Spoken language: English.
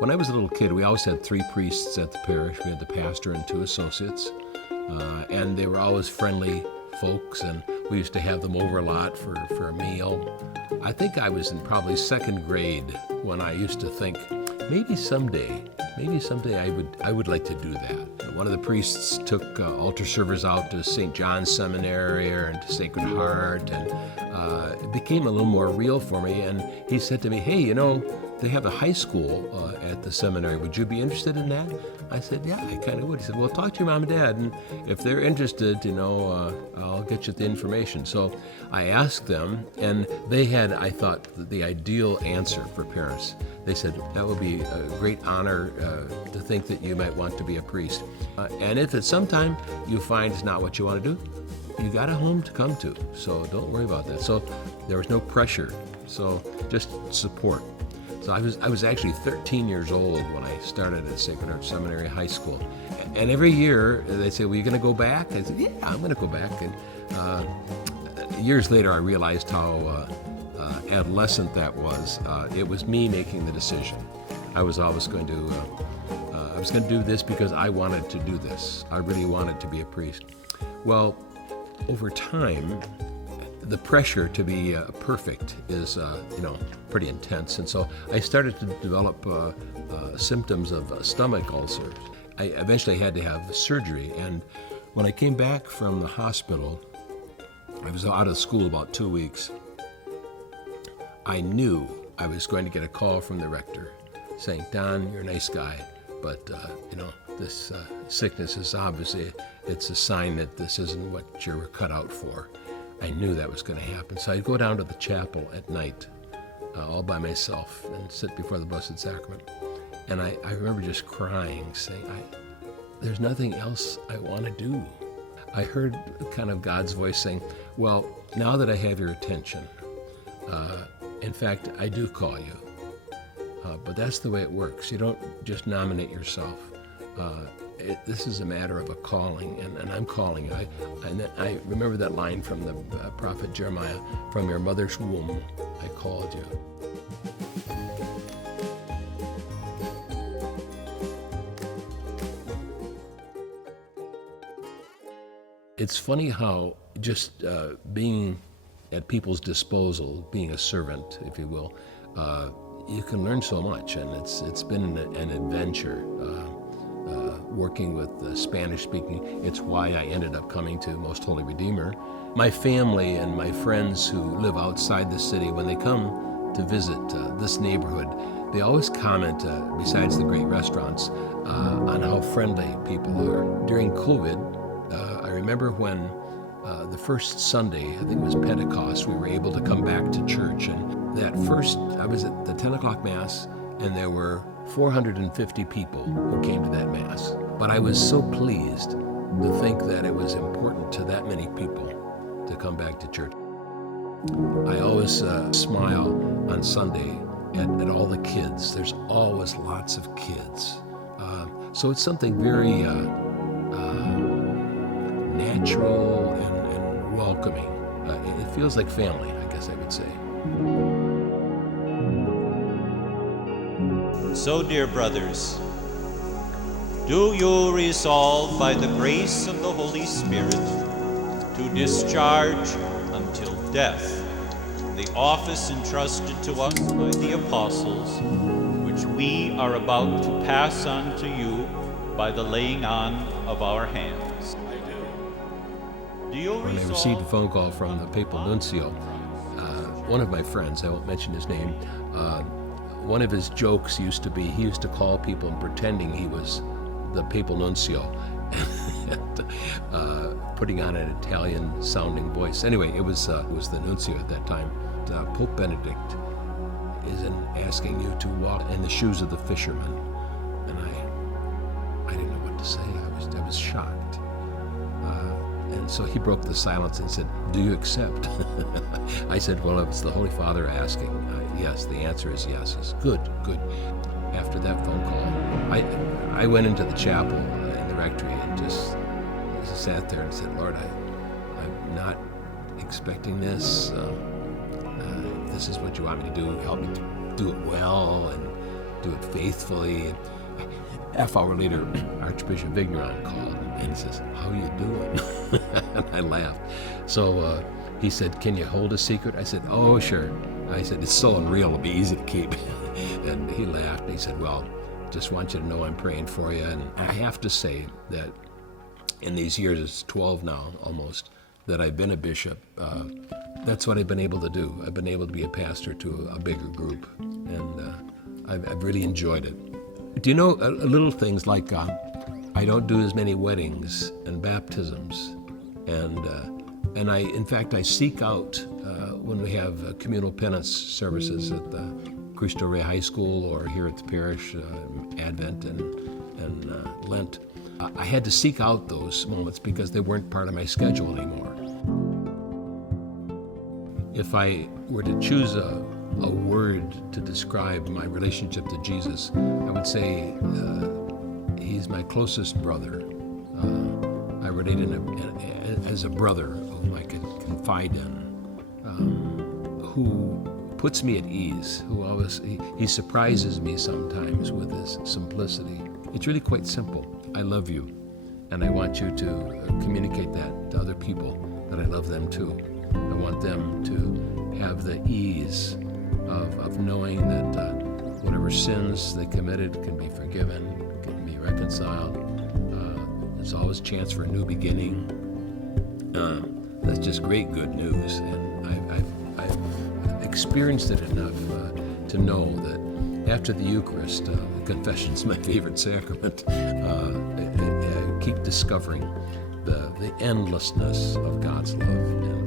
When I was a little kid, we always had three priests at the parish. We had the pastor and two associates, and they were always friendly folks, and we used to have them over a lot for a meal. I think I was in probably second grade when I used to think, maybe someday I would like to do that. One of the priests took altar servers out to St. John's Seminary and to Sacred Heart, and it became a little more real for me. And he said to me, hey, you know, they have a high school at the seminary. Would you be interested in that? I said, yeah, I kind of would. He said, well, talk to your mom and dad, and if they're interested, you know, I'll get you the information. So I asked them, and they had, I thought, the ideal answer for parents. They said, that would be a great honor to think that you might want to be a priest. And if at some time you find it's not what you want to do, you got a home to come to, so don't worry about that. So there was no pressure, so just support. So I was actually 13 years old when I started at Sacred Heart Seminary High School. And every year they say, well, you going to go back? I said, yeah, I'm going to go back. And years later I realized how adolescent that was. It was me making the decision. I was always going to do this because I wanted to do this. I really wanted to be a priest. Well, over time, the pressure to be perfect is, pretty intense. And so I started to develop symptoms of stomach ulcers. I eventually had to have surgery. And when I came back from the hospital, I was out of school about 2 weeks. I knew I was going to get a call from the rector saying, Don, you're a nice guy, but this sickness is obviously, it's a sign that this isn't what you're cut out for. I knew that was going to happen. So I'd go down to the chapel at night, all by myself, and sit before the Blessed Sacrament. And I remember just crying, saying, there's nothing else I want to do. I heard kind of God's voice saying, well, now that I have your attention, in fact, I do call you. But that's the way it works. You don't just nominate yourself. This is a matter of a calling, and I'm calling you. I remember that line from the prophet Jeremiah, from your mother's womb, I called you. It's funny how just being at people's disposal, being a servant, if you will, you can learn so much, and it's been an adventure. Working with Spanish-speaking, it's why I ended up coming to Most Holy Redeemer. My family and my friends who live outside the city, when they come to visit this neighborhood, they always comment, besides the great restaurants, on how friendly people are. During COVID, I remember when the first Sunday, I think it was Pentecost, we were able to come back to church, and that first, I was at the 10 o'clock Mass, and there were 450 people who came to that Mass. But I was so pleased to think that it was important to that many people to come back to church. I always smile on Sunday at all the kids. There's always lots of kids. So it's something very natural and welcoming. It feels like family, I guess I would say. So, dear brothers, do you resolve by the grace of the Holy Spirit to discharge until death the office entrusted to us by the apostles, which we are about to pass on to you by the laying on of our hands? I do. Do you When I received a phone call from the papal nuncio, one of my friends, I won't mention his name, one of his jokes used to be, he used to call people and pretending he was the papal nuncio, and, putting on an Italian-sounding voice. Anyway, it was the nuncio at that time. Pope Benedict is asking you to walk in the shoes of the fisherman, and I didn't know what to say. I was shocked, and so he broke the silence and said, "Do you accept?" I said, "Well, it's the Holy Father asking." Yes, the answer is yes. He said, good. After that phone call, I went into the chapel in the rectory and just sat there and said, Lord, I'm not expecting this. If this is what you want me to do, help me to do it well. And do it faithfully. Half hour later, Archbishop Vigneron called, and he says, "How you doing?" And I laughed. So he said, "Can you hold a secret?" I said, "Oh, sure." I said, "It's so unreal, it'll be easy to keep." And he laughed, and he said, "Well, just want you to know I'm praying for you." And I have to say that in these years, it's 12 now almost, that I've been a bishop, that's what I've been able to do. I've been able to be a pastor to a bigger group, and I've really enjoyed it. Do you know little things like I don't do as many weddings and baptisms, and in fact I seek out when we have communal penance services at the Cristo Rey High School or here at the parish, Advent and Lent. I had to seek out those moments because they weren't part of my schedule anymore. If I were to choose a word to describe my relationship to Jesus, I would say he's my closest brother. I relate as a brother whom I can confide in, who puts me at ease, who always, he surprises me sometimes with his simplicity. It's really quite simple. I love you, and I want you to communicate that to other people, that I love them too. I want them to have the ease of knowing that whatever sins they committed can be forgiven, can be reconciled. There's always a chance for a new beginning. That's just great good news, and I've experienced it enough to know that after the Eucharist, confession's my favorite sacrament. I keep discovering the endlessness of God's love.